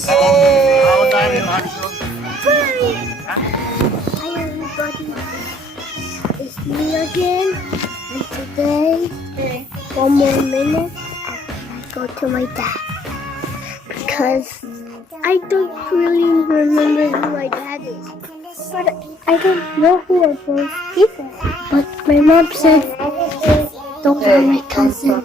Hi everybody, it's me again, and today, one more minute, I go to my dad, because I don't really remember who my dad is, but I don't know who are those people, but my mom said those are my cousins.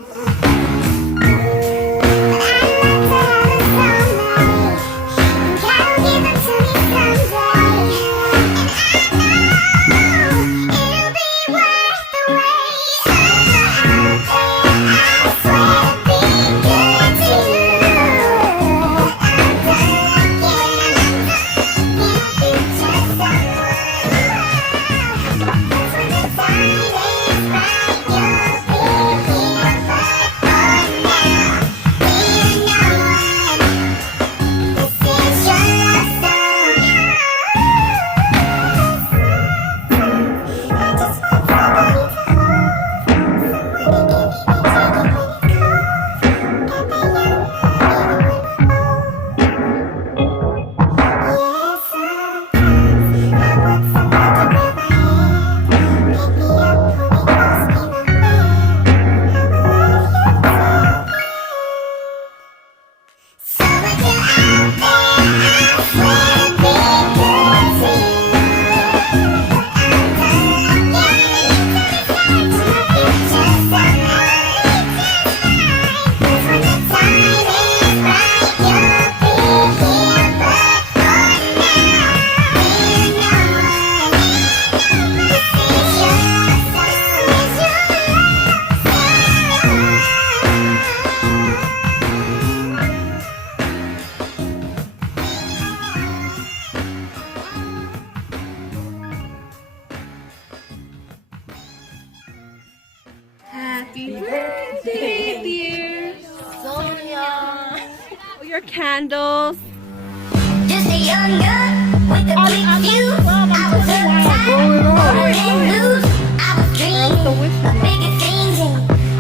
Happy birthday, dear Sonya. Your candles. Just a young gun with a quick fuse. I was uptight, wanna lose. I was dreaming of bigger things and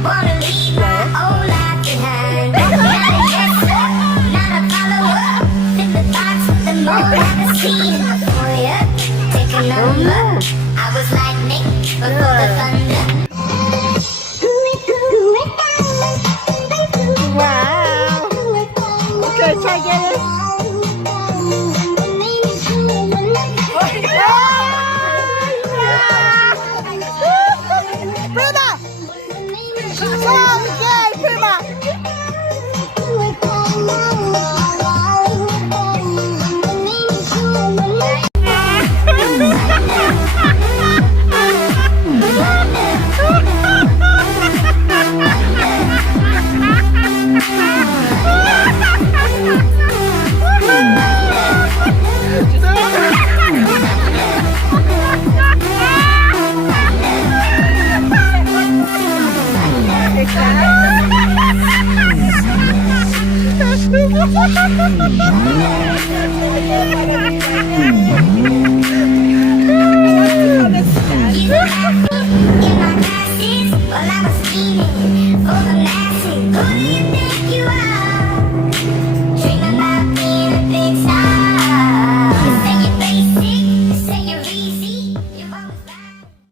wanna leave my old life behind. Not a yes sir, not a follow up. In the box with the mold, haven't seen for ya. Take a number. I was lightning before the thunder.